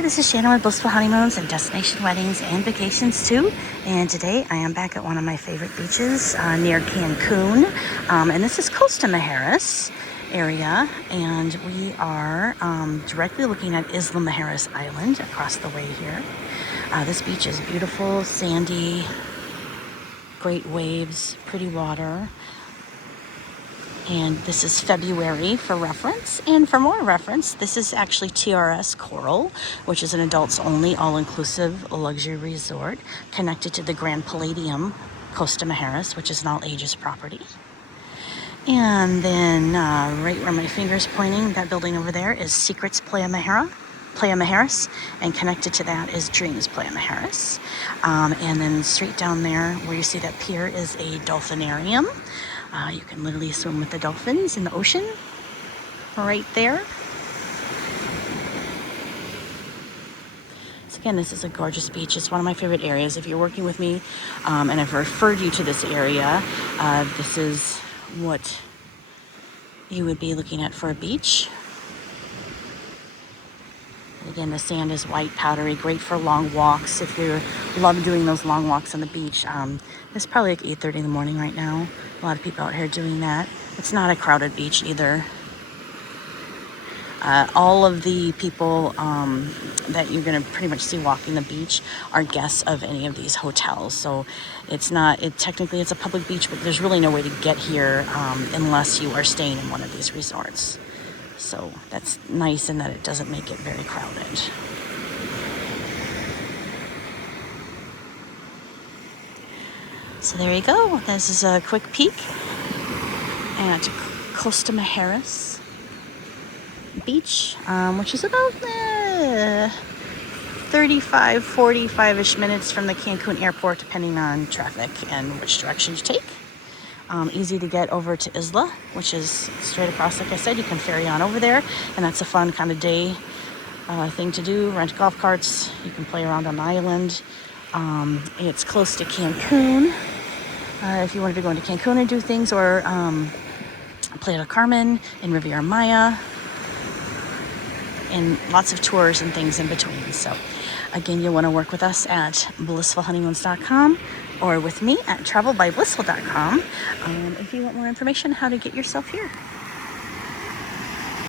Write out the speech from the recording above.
there, this is Shannon with Blissful Honeymoons and Destination Weddings and Vacations too. And today I am back at one of my favorite beaches near Cancun. And this is Costa Mujeres area. And we are directly looking at Isla Mujeres Island across the way here. This beach is beautiful, sandy, great waves, pretty water. And this is February for reference. And for more reference, this is actually TRS Coral, which is an adults only all-inclusive luxury resort connected to the Grand Palladium Costa Mujeres, which is an all ages property. And then right where my finger's pointing, that building over there is Secrets Playa Mujeres, and connected to that is Dreams Playa Mujeres. And then straight down there where you see that pier is a dolphinarium. You can literally swim with the dolphins in the ocean right there. So again, this is a gorgeous beach. It's one of my favorite areas. If you're working with me and I've referred you to this area, this is what you would be looking at for a beach. Again, the sand is white, powdery, great for long walks. If you love doing those long walks on the beach, it's probably like 8:30 in the morning right now. A lot of people out here doing that. It's not a crowded beach either. All of the people that you're going to pretty much see walking the beach are guests of any of these hotels. So it's not, technically it's a public beach, but there's really no way to get here unless you are staying in one of these resorts. So that's nice in that it doesn't make it very crowded. So there you go. This is a quick peek at Costa Mujeres Beach, which is about 35, 45-ish minutes from the Cancun airport, depending on traffic and which direction you take. Easy to get over to Isla, which is straight across. Like I said, you can ferry on over there, and that's a fun kind of day thing to do. Rent golf carts. You can play around on the island. It's close to Cancun. If you wanted to go into Cancun and do things, or Playa del Carmen in Riviera Maya, and lots of tours and things in between. So again, you'll want to work with us at blissfulhoneymoons.com or with me at travelbyblissful.com if you want more information how to get yourself here.